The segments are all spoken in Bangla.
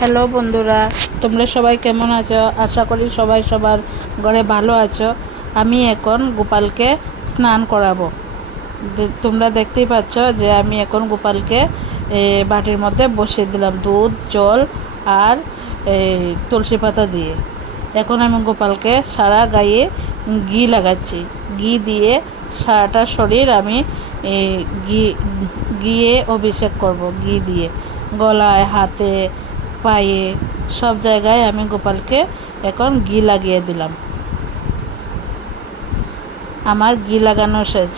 হ্যালো বন্ধুরা, তোমরা সবাই কেমন আছো? আশা করি সবাই সবার ঘরে ভালো আছো। আমি এখন গোপালকে স্নান করাবো। তোমরা দেখতেই পাচ্ছ যে আমি এখন গোপালকে বাটির মধ্যে বসিয়ে দিলাম দুধ, জল আর তুলসী পাতা দিয়ে। এখন আমি গোপালকে সারা গায়ে ঘি লাগাচ্ছি। ঘি দিয়ে সারাটা শরীর আমি ঘি ঘিয়ে অভিষেক করব। ঘি দিয়ে গলায়, হাতে, পায়ে, সব জায়গায় আমি গোপালকে এখন ঘি লাগিয়ে দিলাম। আমার ঘি লাগানো শেষ।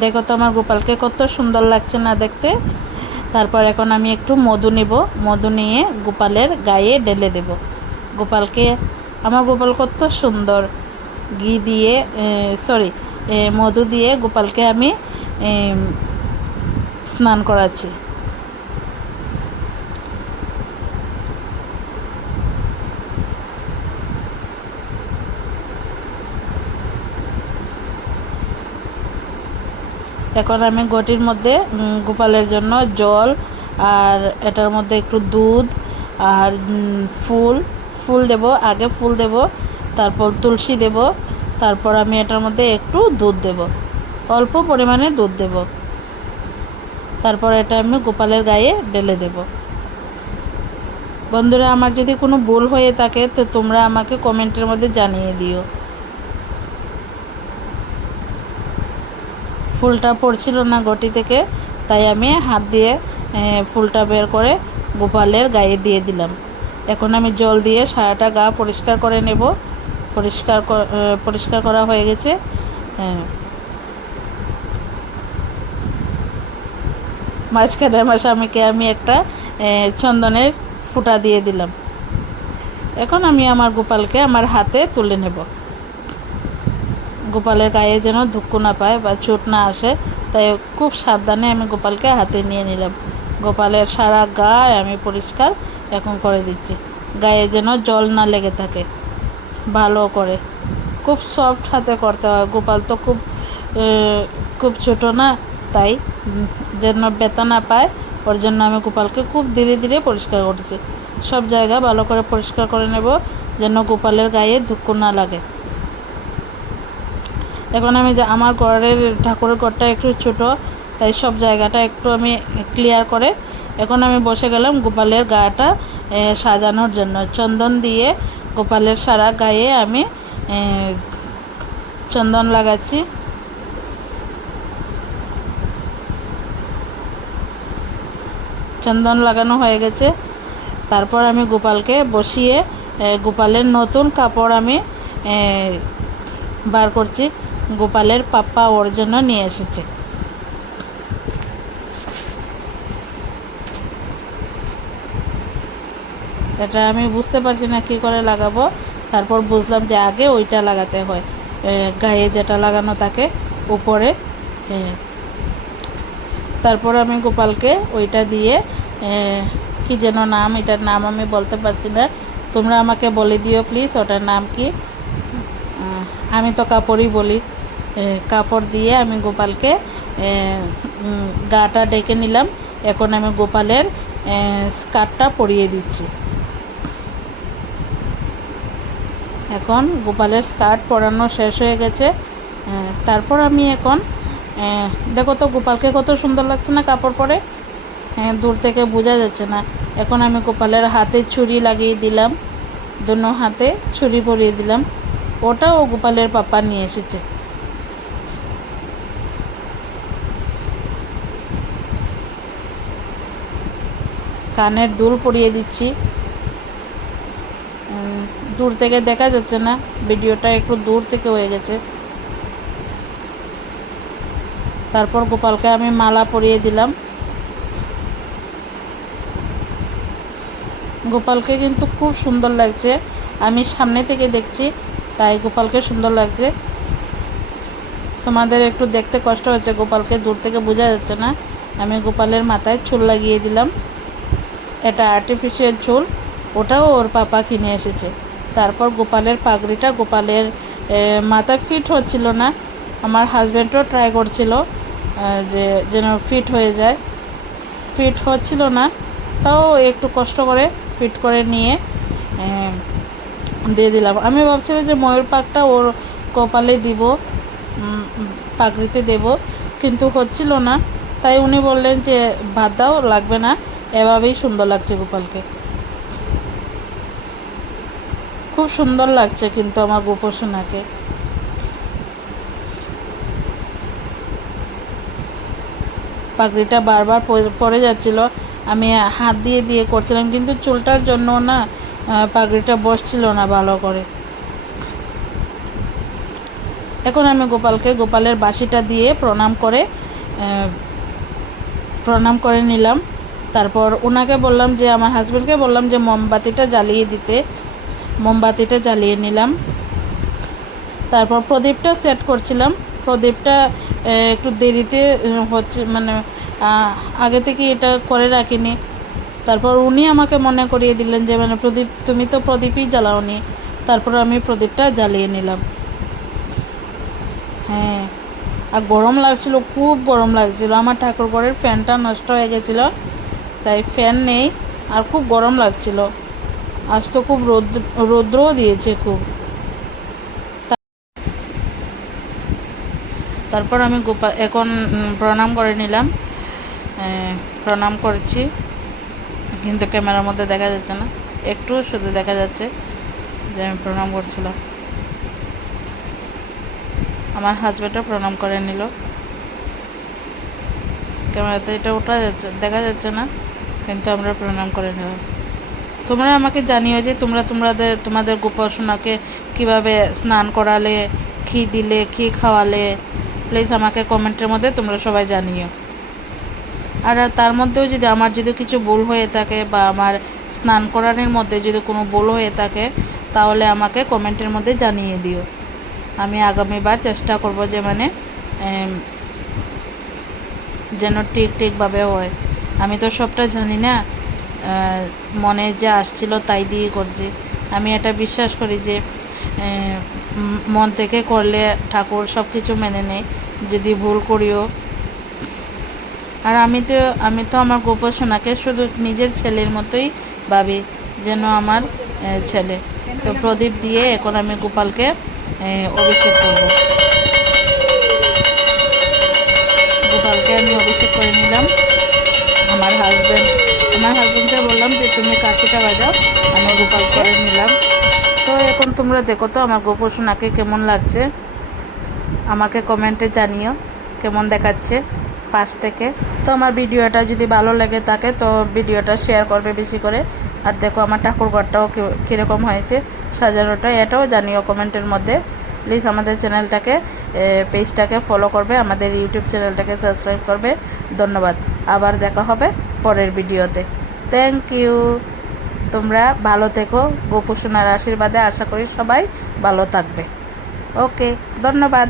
দেখো তো আমার গোপালকে কত সুন্দর লাগছে না দেখতে। তারপর এখন আমি একটু মধু নেব। মধু নিয়ে গোপালের গায়ে ঢেলে দেব। গোপালকে, আমার গোপাল কত সুন্দর। ঘি দিয়ে মধু দিয়ে গোপালকে আমি স্নান করাচ্ছি। এখন আমি ঘটির মধ্যে গোপালের জন্য জল আর এটার মধ্যে একটু দুধ আর ফুল দেব। আগে ফুল দেব, তারপর তুলসী দেব, তারপর আমি এটার মধ্যে একটু দুধ দেব, অল্প পরিমাণে দুধ দেব। তারপর এটা আমি গোপালের গায়ে ঢেলে দেব। বন্ধুরা, আমার যদি কোনো ভুল হয়ে থাকে তো তোমরা আমাকে কমেন্টের মধ্যে জানিয়ে দিও। ফুলটা পড়ছিল না ঘটি থেকে, তাই আমি হাত দিয়ে ফুলটা বের করে গোপালের গায়ে দিয়ে দিলাম। এখন আমি জল দিয়ে সারাটা গা পরিষ্কার করে নেব। পরিষ্কার করা হয়ে গেছে। মাঝখানে আমার স্বামীকে আমি একটা চন্দনের ফুটা দিয়ে দিলাম। এখন আমি আমার গোপালকে আমার হাতে তুলে নেব। গোপালের গায়ে যেন ধুক্কু না পায় বা চোট না আসে, তাই খুব সাবধানে আমি গোপালকে হাতে নিয়ে নিলাম। গোপালের সারা গায়ে আমি পরিষ্কার এখন করে দিচ্ছি, গায়ে যেন জল না লেগে থাকে ভালো করে। খুব সফট হাতে করতে হয়। গোপাল তো খুব ছোটো না, তাই যেন ব্যথা না পায়, ওর জন্য আমি গোপালকে খুব ধীরে ধীরে পরিষ্কার করছি। সব জায়গা ভালো করে পরিষ্কার করে নেব যেন গোপালের গায়ে ধুক্কু না লাগে। এখন আমি আমার ঘরের ঠাকুরের ঘরটা একটু ছোটো, তাই সব জায়গাটা একটু আমি ক্লিয়ার করে এখন আমি বসে গেলাম গোপালের গাটা সাজানোর জন্য। চন্দন দিয়ে গোপালের সারা গায়ে আমি চন্দন লাগাচ্ছি। চন্দন লাগানো হয়ে গেছে। তারপর আমি গোপালকে বসিয়ে গোপালের নতুন কাপড় আমি বার করছি। গোপালের পাপ্পা ওর জন্য নিয়ে এসেছে। এটা আমি বুঝতে পারছি না কী করে লাগাবো। তারপর বুঝলাম যে আগে ওইটা লাগাতে হয়, গায়ে যেটা লাগানো থাকে উপরে। তারপর আমি গোপালকে ওইটা দিয়ে কি যেন নাম, এটার নাম আমি বলতে পারছি না, তোমরা আমাকে বলে দিও প্লিজ ওটার নাম কি। আমি তো কাপড়ই বলি। কাপড় দিয়ে আমি গোপালকে গাটা ডেকে নিলাম। এখন আমি গোপালের স্কার্টটা পরিয়ে দিচ্ছি। এখন গোপালের স্কার্ট পরানো শেষ হয়ে গেছে। তারপর আমি এখন দেখো তো গোপালকে কত সুন্দর লাগছে না কাপড় পরে। দূর থেকে বোঝা যাচ্ছে না। এখন আমি গোপালের হাতে ছুরি লাগিয়ে দিলাম, দুনো হাতে ছুরি পরিয়ে দিলাম। ওটাও গোপালের পাপা নিয়ে এসেছে। কানের দুল পরিয়ে দিচ্ছি। দূর থেকে দেখা যাচ্ছে না, ভিডিওটা একটু দূর থেকে হয়ে গেছে। তারপর গোপালকে আমি মালা পরিয়ে দিলাম। গোপালকে কিন্তু খুব সুন্দর লাগছে। আমি সামনে থেকে দেখছি, তাই গোপালকে সুন্দর লাগছে। তোমাদের একটু দেখতে কষ্ট হচ্ছে, গোপালকে দূর থেকে বোঝা যাচ্ছে না। আমি গোপালের মাথায় চুল লাগিয়ে দিলাম। এটা আর্টিফিশিয়াল চুল, ওটাও ওর পাপা কিনে এসেছে। তারপর গোপালের পাগড়িটা গোপালের মাথায় ফিট হচ্ছিল না। আমার হাজব্যান্ডও ট্রাই করছিল যে যেন ফিট হয়ে যায়, ফিট হচ্ছিল না। তাও একটু কষ্ট করে ফিট করে নিয়ে দিয়ে দিলাম। আমি ভাবছিলাম যে ময়ূর পাকটা ওর কপালে দিব, পাগড়িতে দেব, কিন্তু হচ্ছিল না। তাই উনি বললেন যে বাদ দাও, লাগবে না, এভাবেই সুন্দর লাগছে গোপালকে। খুব সুন্দর লাগছে কিন্তু আমার গোপোষণাকে। পাগড়িটা বারবার পড়ে যাচ্ছিল, আমি হাত দিয়ে দিয়ে করছিলাম, কিন্তু চুলটার জন্য না পাগড়িটা বসছিল না ভালো করে। এখন আমি গোপালের বাঁশিটা দিয়ে প্রণাম করে নিলাম। তারপর ওনাকে বললাম যে, আমার হাজব্যান্ডকে বললাম যে মোমবাতিটা জ্বালিয়ে দিতে। মোমবাতিটা জ্বালিয়ে নিলাম। তারপর প্রদীপটা সেট করছিলাম। প্রদীপটা একটু দেরিতে হচ্ছে, মানে আগে থেকে এটা করে রাখিনি। তারপর উনি আমাকে মনে করিয়ে দিলেন যে মানে প্রদীপ, তুমি তো প্রদীপই জ্বালাওনি। তারপর আমি প্রদীপটা জ্বালিয়ে নিলাম। হ্যাঁ, আর গরম লাগছিল, খুব গরম লাগছিল। আমার ঠাকুরঘরের ফ্যানটা নষ্ট হয়ে গেছিলো, তাই ফ্যান নেই, আর খুব গরম লাগছিল। আজ তো খুব রৌদ্রও দিয়েছে খুব। তারপর আমি এখন প্রণাম করে নিলাম। প্রণাম করেছি, কিন্তু ক্যামেরার মধ্যে দেখা যাচ্ছে না, একটু শুধু দেখা যাচ্ছে যে আমি প্রণাম করছিলাম। আমার হাজব্যান্ডও প্রণাম করে নিল। ক্যামেরাতে এটা ওঠা যাচ্ছে, দেখা যাচ্ছে না, কিন্তু আমরা প্রণাম করে নিলাম। তোমরা আমাকে জানিও যে তোমাদের গোপোষণাকে কীভাবে স্নান করালে, কী দিলে, কী খাওয়ালে, প্লিজ আমাকে কমেন্টের মধ্যে তোমরা সবাই জানিও। আর তার মধ্যেও যদি আমার কিছু ভুল হয়ে থাকে, বা আমার স্নান করানোর মধ্যে যদি কোনো ভুল হয়ে থাকে, তাহলে আমাকে কমেন্টের মধ্যে জানিয়ে দিও। আমি আগামীবার চেষ্টা করব যে মানে যেন ঠিকভাবে হয়। আমি তো সবটা জানি না, মনে যে আসছিল তাই দিয়ে করছি। আমি এটা বিশ্বাস করি যে মন থেকে করলে ঠাকুর সব কিছু মেনে নেয়, যদি ভুল করিও। আর আমি তো আমার গোপোষণাকে শুধু নিজের ছেলের মতোই ভাবি, যেন আমার ছেলে। তো প্রদীপ দিয়ে এখন আমি গোপালকে অভিষেক করব। গোপালকে আমি অভিষেক করে নিলাম। আমার হাজব্যান্ডকে বললাম যে তুমি কাশিটা বাজাও, আমি গোপাল করে নিলাম। তো এখন তোমরা দেখো তো আমার গোপোষণাকে কেমন লাগছে, আমাকে কমেন্টে জানিও কেমন দেখাচ্ছে পাশ থেকে। তো আমার ভিডিওটা যদি ভালো লেগে থাকে তো ভিডিওটা শেয়ার করবে বেশি করে। আর দেখো আমার ঠাকুরঘরটাও কীরকম হয়েছে সাজানোটা, এটাও জানিও কমেন্টের মধ্যে। প্লিজ আমাদের চ্যানেলটাকে, পেজটাকে ফলো করবে, আমাদের ইউটিউব চ্যানেলটাকে সাবস্ক্রাইব করবে। ধন্যবাদ। আবার দেখা হবে পরের ভিডিওতে। Thank you. তোমরা ভালো থেকো, গোপোষণার আশীর্বাদে আশা করি সবাই ভালো থাকবে। ওকে, ধন্যবাদ।